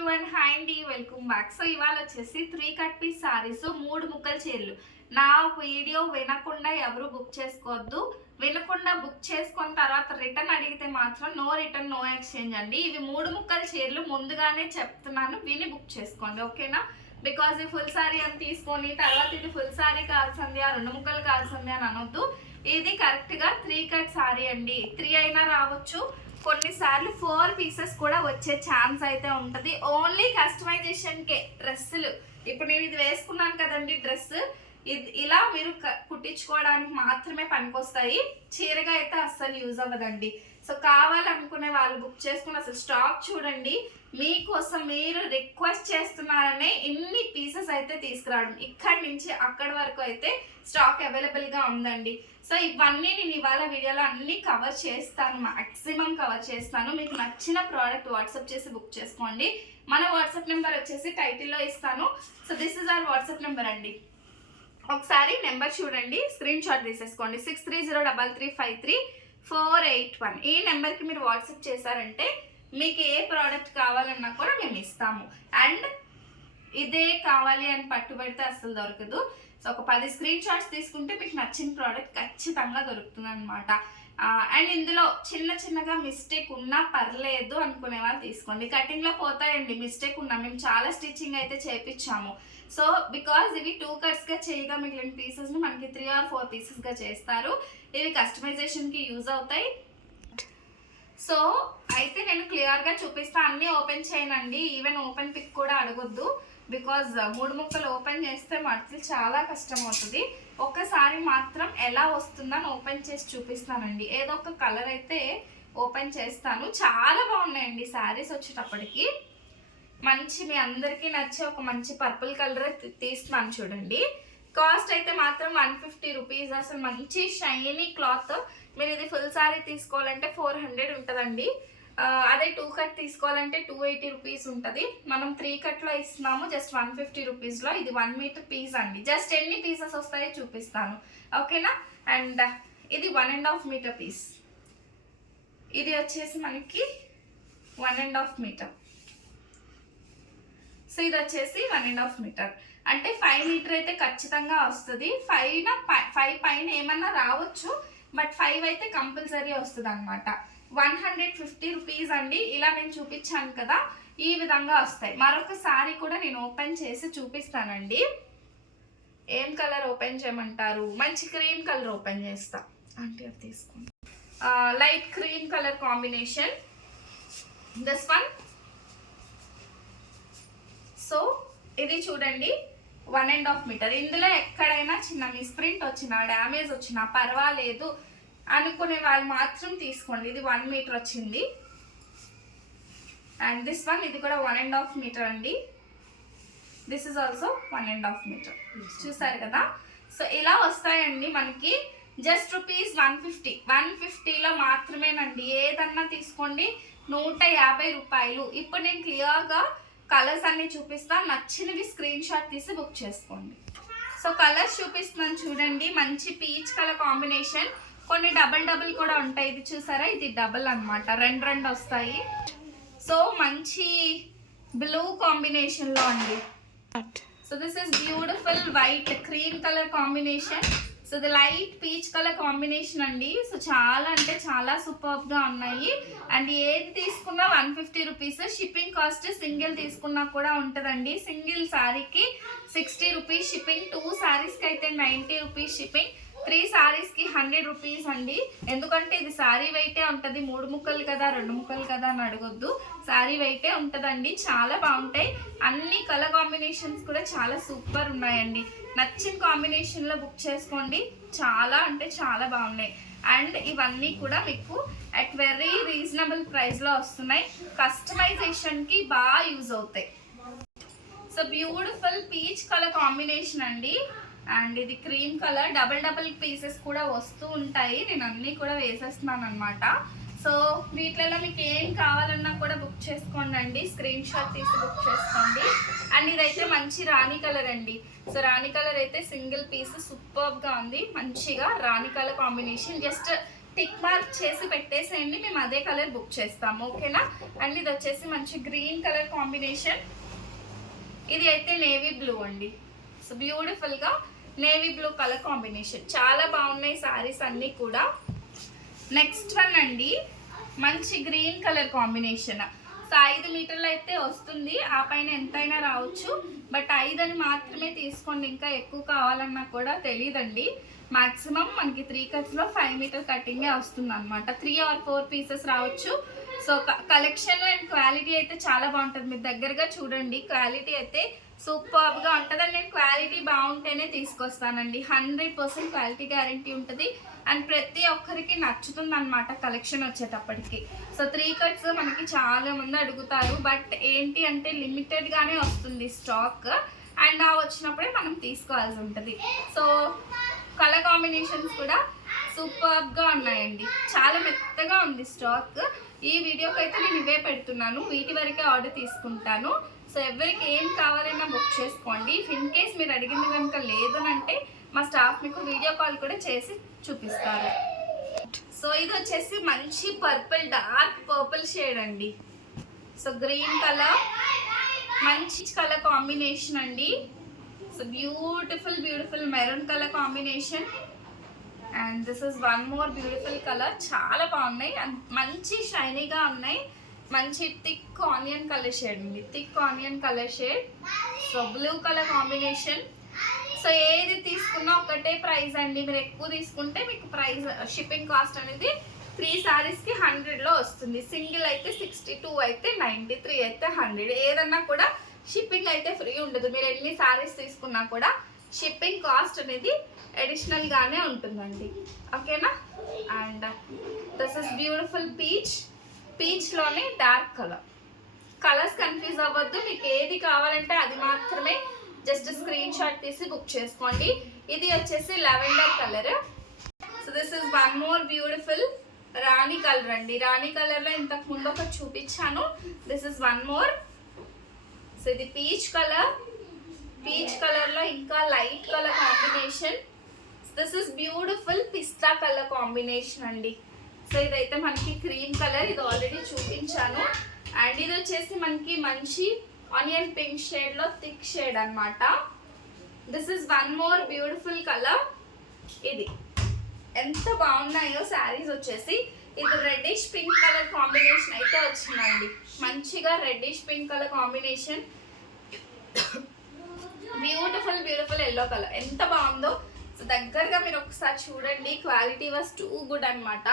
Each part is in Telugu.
ఎవ్రీవన్ హాయ్ అండి వెల్కమ్ బ్యాక్ సో ఇవాళ వచ్చేసి త్రీ కట్ పీస్ సారీస్ మూడు ముక్కల చీరలు. నా వీడియో వినకుండా ఎవరు బుక్ చేసుకోవద్దు. వినకుండా బుక్ చేసుకున్న తర్వాత రిటర్న్ అడిగితే మాత్రం నో రిటర్న్ నో ఎక్స్చేంజ్ అండి. ఇవి మూడు ముక్కల చీరలు. ముందుగానే చెప్తున్నాను. విని బుక్ చేసుకోండి ఓకేనా బికాజ్ ఈ ఫుల్ సారీ అని తీసుకొని తర్వాత ఇది ఫుల్ సారీ కాల్సింది ఆ రెండు ముక్కలు కాల్సింది అని అనొద్దు. ఇది కరెక్ట్గా త్రీ కట్ సారీ అండి. త్రీ అయినా రావచ్చు. కొన్నిసార్లు ఫోర్ పీసెస్ కూడా వచ్చే ఛాన్స్ అయితే ఉంటుంది. ఓన్లీ కస్టమైజేషన్కే డ్రెస్సులు. ఇప్పుడు నేను ఇది వేసుకున్నాను కదండి డ్రెస్ ఇది ఇలా మీరు కుట్టించుకోవడానికి మాత్రమే పనికొస్తాయి. చీరగా అయితే అస్సలు యూజ్ అవ్వదండి. సో కావాలనుకునే వాళ్ళు బుక్ చేసుకుని అసలు స్టాక్ చూడండి. మీకోసం మీరు రిక్వెస్ట్ చేస్తున్నారనే ఇన్ని పీసెస్ అయితే తీసుకురావడం. ఇక్కడి నుంచి అక్కడి వరకు అయితే స్టాక్ అవైలబుల్గా ఉందండి. సో ఇవన్నీ నేను ఇవాళ వీడియోలో అన్నీ కవర్ చేస్తాను. మ్యాక్సిమం కవర్ చేస్తాను. మీకు నచ్చిన ప్రోడక్ట్ వాట్సాప్ చేసి బుక్ చేసుకోండి. మన వాట్సాప్ నెంబర్ వచ్చేసి టైటిల్లో ఇస్తాను. So this is our WhatsApp number అండి. ఒకసారి నెంబర్ చూడండి. స్క్రీన్ షాట్ తీసేసుకోండి. Six three zero double three five three. Four eight one. ఈ నెంబర్కి మీరు వాట్సాప్ చేశారంటే మీకు ఏ ప్రోడక్ట్ కావాలన్నా కూడా మేము ఇస్తాము. అండ్ ఇదే కావాలి అని పట్టుబడితే అస్సలు దొరకదు. సో ఒక పది స్క్రీన్ షాట్స్ తీసుకుంటే మీకు నచ్చిన ప్రోడక్ట్ ఖచ్చితంగా దొరుకుతుంది అనమాట అండ్ ఇందులో చిన్న చిన్నగా మిస్టేక్ ఉన్నా పర్లేదు అనుకునే వాళ్ళు తీసుకోండి. కటింగ్లో పోతాయండి. మిస్టేక్ ఉన్నా. మేము చాలా స్టిచ్చింగ్ అయితే చేపించాము సో బికాజ్ ఇవి టూ కట్స్గా చేయగా మిగిలిన పీసెస్ని మనకి త్రీ ఆర్ ఫోర్ పీసెస్గా చేస్తారు. ఇవి కస్టమైజేషన్కి యూజ్ అవుతాయి. సో అయితే నేను క్లియర్గా చూపిస్తా. అన్నీ ఓపెన్ చేయనండి. ఈవెన్ ఓపెన్ పిక్ కూడా అడగొద్దు. బికాజ్ uh, మూడు ముక్కలు ఓపెన్ చేస్తే మడతలు చాలా కష్టం అవుతుంది ఒక్కసారి మాత్రం ఎలా వస్తుందని ఓపెన్ చేసి చూపిస్తానండి. ఏదో ఒక కలర్ అయితే ఓపెన్ చేస్తాను. చాలా బాగున్నాయండి శారీస్ వచ్చేటప్పటికి. మంచి మీ అందరికీ నచ్చే ఒక మంచి పర్పుల్ కలర్ తీస్తున్నాను చూడండి. కాస్ట్ అయితే మాత్రం వన్ ఫిఫ్టీ రూపీస్. అసలు మంచి షైనీ క్లాత్. మీరు ఇది ఫుల్ సారీ తీసుకోవాలంటే ఫోర్ హండ్రెడ్ ఉంటుందండి. అదే టూ కట్ తీసుకోవాలంటే టూ ఎయిటీ రూపీస్ ఉంటుంది. మనం త్రీ కట్లో ఇస్తున్నాము జస్ట్ వన్ ఫిఫ్టీ రూపీస్లో. ఇది వన్ మీటర్ పీస్ అండి. జస్ట్ ఎన్ని పీసెస్ వస్తాయో చూపిస్తాను. ఓకేనా? అండ్ ఇది one and half metre piece. ఇది వచ్చేసి మనకి one and half metre. So ఇది వచ్చేసి వన్ అండ్ హాఫ్ మీటర్ అంటే ఫైవ్ మీటర్ అయితే ఖచ్చితంగా వస్తుంది. ఫైవ్ ఫైవ్ పైన ఏమన్నా రావచ్చు బట్ ఫైవ్ అయితే కంపల్సరీ వస్తుంది అనమాట వన్ హండ్రెడ్ ఫిఫ్టీ రూపీస్ అండి. ఇలా నేను చూపించాను కదా ఈ విధంగా వస్తాయి. మరొక సారీ కూడా నేను ఓపెన్ చేసి చూపిస్తానండి. ఏం కలర్ ఓపెన్ చేయమంటారు? మంచి క్రీమ్ కలర్ ఓపెన్ చేస్తా. అంటే అది తీసుకోండి. Light cream colour combination this one so ఇది చూడండి. వన్ అండ్ హాఫ్ మీటర్ ఇందులో ఎక్కడైనా చిన్న మిస్ప్రింట్ వచ్చినా డ్యామేజ్ వచ్చినా పర్వాలేదు. అనుకునే వాళ్ళు మాత్రం తీసుకోండి. ఇది వన్ మీటర్ వచ్చింది. అండ్ దిస్ వన్ ఇది కూడా వన్ అండ్ హాఫ్ మీటర్ అండి. This is also one and half metre చూసారు కదా? సో ఇలా వస్తాయండి మనకి. Just rupees one fifty one ఫిఫ్టీలో మాత్రమేనండి. ఏదన్నా తీసుకోండి. నూట యాభై రూపాయలు. ఇప్పుడు నేను క్లియర్గా కలర్స్ అన్ని చూపిస్తా. నచ్చినవి స్క్రీన్ షాట్ తీసి బుక్ చేసుకోండి. సో కలర్స్ చూపిస్తున్నాను చూడండి. మంచి పీచ్ కలర్ కాంబినేషన్. కొన్ని డబల్ డబుల్ కూడా ఉంటాయి. ఇది చూసారా? ఇది డబుల్ అన్నమాట. రెండు రెండు వస్తాయి. సో మంచి బ్లూ కాంబినేషన్లో అండి. So this is beautiful white cream colour combination so ఇది లైట్ పీచ్ కలర్ కాంబినేషన్ అండి. సో చాలా అంటే చాలా సూపర్గా ఉన్నాయి. అండ్ ఏది తీసుకున్నా one fifty rupees shipping cost single తీసుకున్నా కూడా ఉంటుందండి. సింగిల్ శారీకి సిక్స్టీ రూపీస్ షిప్పింగ్ టూ శారీస్కి అయితే నైంటీ రూపీస్ షిప్పింగ్ త్రీ శారీస్కి హండ్రెడ్ రూపీస్ అండి. ఎందుకంటే ఇది శారీ వెయిటే ఉంటుంది. మూడు ముక్కలు కదా రెండు ముక్కలు కదా అని అడగొద్దు. సారీ వెయిటే ఉంటుందండి. చాలా బాగుంటాయి. అన్ని కలర్ కాంబినేషన్స్ కూడా చాలా సూపర్ ఉన్నాయండి. నచ్చిన కాంబినేషన్లో బుక్ చేసుకోండి. చాలా అంటే చాలా బాగున్నాయి. అండ్ ఇవన్నీ కూడా మీకు అట్ వెరీ రీజనబుల్ ప్రైస్లో వస్తున్నాయి. కస్టమైజేషన్కి బాగా యూజ్ అవుతాయి. So beautiful peach colour combination అండి. అండ్ ఇది cream colour. Double double pieces కూడా వస్తూ ఉంటాయి. నేను అన్నీ కూడా వేసేస్తున్నాను అనమాట సో వీటిలలో మీకు ఏం కావాలన్నా కూడా బుక్ చేసుకోండి అండి. స్క్రీన్ షాట్ తీసి బుక్ చేసుకోండి. అండ్ ఇదైతే మంచి రాణి కలర్ అండి. సో రాణి కలర్ అయితే సింగిల్ పీస్ సూపర్గా ఉంది. మంచిగా రాణి colour combination. Just tick mark చేసి పెట్టేసేయండి. మేము అదే కలర్ బుక్ చేస్తాము ఓకేనా? అండ్ ఇది వచ్చేసి మంచి గ్రీన్ కలర్ కాంబినేషన్. ఇది అయితే నేవీ బ్లూ అండి. సో బ్యూటిఫుల్గా నేవీ బ్లూ కలర్ కాంబినేషన్. చాలా బాగున్నాయి సారీస్ అన్నీ కూడా. నెక్స్ట్ వన్ అండి. మంచి గ్రీన్ కలర్ కాంబినేషన్. సో ఐదు మీటర్లు అయితే వస్తుంది. ఆ పైన ఎంతైనా రావచ్చు. బట్ ఐదు అని మాత్రమే తీసుకోండి. ఇంకా ఎక్కువ కావాలన్నా కూడా తెలియదండి మ్యాక్సిమం మనకి త్రీ కట్స్లో ఫైవ్ మీటర్ కటింగే వస్తుంది అనమాట త్రీ ఆర్ ఫోర్ పీసెస్ రావచ్చు. సో కలెక్షన్ అండ్ క్వాలిటీ అయితే చాలా బాగుంటుంది. మీరు దగ్గరగా చూడండి. క్వాలిటీ అయితే సూపర్గా ఉంటుంది నేను క్వాలిటీ బాగుంటేనే తీసుకొస్తానండి. హండ్రెడ్ పర్సెంట్ క్వాలిటీ గ్యారంటీ ఉంటుంది. అండ్ ప్రతి ఒక్కరికి నచ్చుతుంది అనమాట కలెక్షన్ వచ్చేటప్పటికి. సో త్రీ కట్స్ మనకి చాలా మంది అడుగుతారు. బట్ ఏంటి అంటే లిమిటెడ్గానే వస్తుంది స్టాక్. అండ్ ఆ వచ్చినప్పుడే మనం తీసుకోవాల్సి ఉంటుంది. సో కలర్ కాంబినేషన్స్ కూడా సూపర్గా ఉన్నాయండి. చాలా మెత్తగా ఉంది స్టాక్. ఈ వీడియోకి అయితే నేను ఇవే పెడుతున్నాను. వీటి వరకే ఆర్డర్ తీసుకుంటాను. సో ఎవరికి ఏం కావాలన్నా బుక్ చేసుకోండి. ఇఫ్ ఇన్ కేస్ మీరు అడిగింది కనుక లేదు అంటే మా స్టాఫ్ మీకు వీడియో కాల్ కూడా చేసి చూపిస్తారు. సో ఇది వచ్చేసి మంచి పర్పుల్ డార్క్ పర్పుల్ షేడ్ అండి. సో గ్రీన్ కలర్ మంచి కలర్ కాంబినేషన్ అండి. So beautiful beautiful maroon colour combination and this is one more beautiful colour చాలా బాగున్నాయి. అండ్ మంచి షైనీగా ఉన్నాయి. మంచి థిక్ ఆనియన్ కలర్ షేడ్ ఉంది thick onion colour shade. So blue colour combination. So ఏది తీసుకున్నా ఒకటే ప్రైస్ అండి. మీరు ఎక్కువ తీసుకుంటే మీకు ప్రైస్ షిప్పింగ్ కాస్ట్ అనేది త్రీ శారీస్కి హండ్రెడ్లో వస్తుంది. సింగిల్ అయితే సిక్స్టీ టూ అయితే నైంటీ త్రీ అయితే హండ్రెడ్. ఏదన్నా కూడా షిప్పింగ్ అయితే ఫ్రీ ఉండదు. మీరు ఎన్ని శారీస్ తీసుకున్నా కూడా షిప్పింగ్ కాస్ట్ అనేది అడిషనల్గానే ఉంటుందండి. ఓకేనా? And this is beautiful peach. పీచ్లోనే dark colour colours confuse అవ్వద్దు మీకు ఏది కావాలంటే అది మాత్రమే జస్ట్ స్క్రీన్ షాట్ తీసి బుక్ చేసుకోండి. ఇది వచ్చేసి lavender colour so this is one more beautiful Rani colour అండి. రాణి కలర్లో ఇంతకు ముందు ఒకటి చూపించాను. This is one more so ఇది పీచ్ కలర్ పీచ్ కలర్లో ఇంకా light colour combination this is beautiful pista colour combination అండి. సో ఇదైతే మనకి క్రీమ్ కలర్ ఇది ఆల్రెడీ చూపించాను. అండ్ ఇది వచ్చేసి మనకి మంచి ఆనియన్ పింక్ షేడ్లో థిక్ షేడ్ అనమాట this is one more beautiful colour ఇది ఎంత బాగున్నాయో శారీస్ వచ్చేసి. ఇది రెడ్డిష్ పింక్ కలర్ కాంబినేషన్ అయితే వచ్చిందండి. మంచిగా reddish pink colour combination beautiful beautiful yellow colour ఎంత బాగుందో. సో దగ్గరగా మీరు ఒకసారి చూడండి. క్వాలిటీ వాస్ టూ గుడ్ అనమాట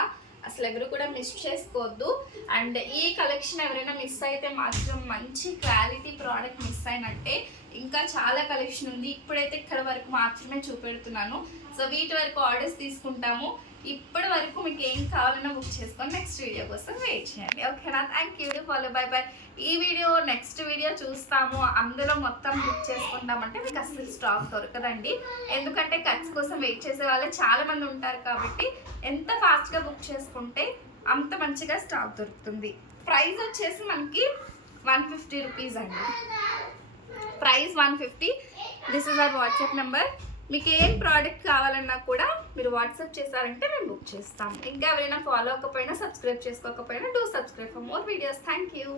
అసలు ఎవరు కూడా మిస్ చేసుకోవద్దు. అండ్ ఈ కలెక్షన్ ఎవరైనా మిస్ అయితే మాత్రం మంచి క్వాలిటీ ప్రోడక్ట్ మిస్ అయినట్టే ఇంకా చాలా కలెక్షన్ ఉంది. ఇప్పుడైతే ఇక్కడ వరకు మాత్రమే చూపెడుతున్నాను. సో వీటి వరకు ఆర్డర్స్ తీసుకుంటాము. ఇప్పటి వరకు మీకు ఏం కావాలన్నా బుక్ చేసుకొని నెక్స్ట్ వీడియో కోసం వెయిట్ చేయండి. ఓకేనా thank you follow bye bye ఈ వీడియో నెక్స్ట్ వీడియో చూస్తాము. అందులో మొత్తం బుక్ చేసుకుంటామంటే మీకు అసలు స్టాక్ దొరకదండి. ఎందుకంటే కట్స్ కోసం వెయిట్ చేసే వాళ్ళే చాలామంది ఉంటారు కాబట్టి ఎంత ఫాస్ట్గా బుక్ చేసుకుంటే అంత మంచిగా స్టాక్ దొరుకుతుంది. ప్రైస్ వచ్చేసి మనకి వన్ ఫిఫ్టీ రూపీస్ అండి. Price one fifty this is our WhatsApp number మీకు ఏం ప్రోడక్ట్ కావాలన్నా కూడా మీరు వాట్సాప్ చేశారంటే మేము బుక్ చేస్తాం. ఇంకా ఎవరైనా ఫాలో అవ్వకపోయినా subscribe చేసుకోకపోయినా do subscribe for more videos thank you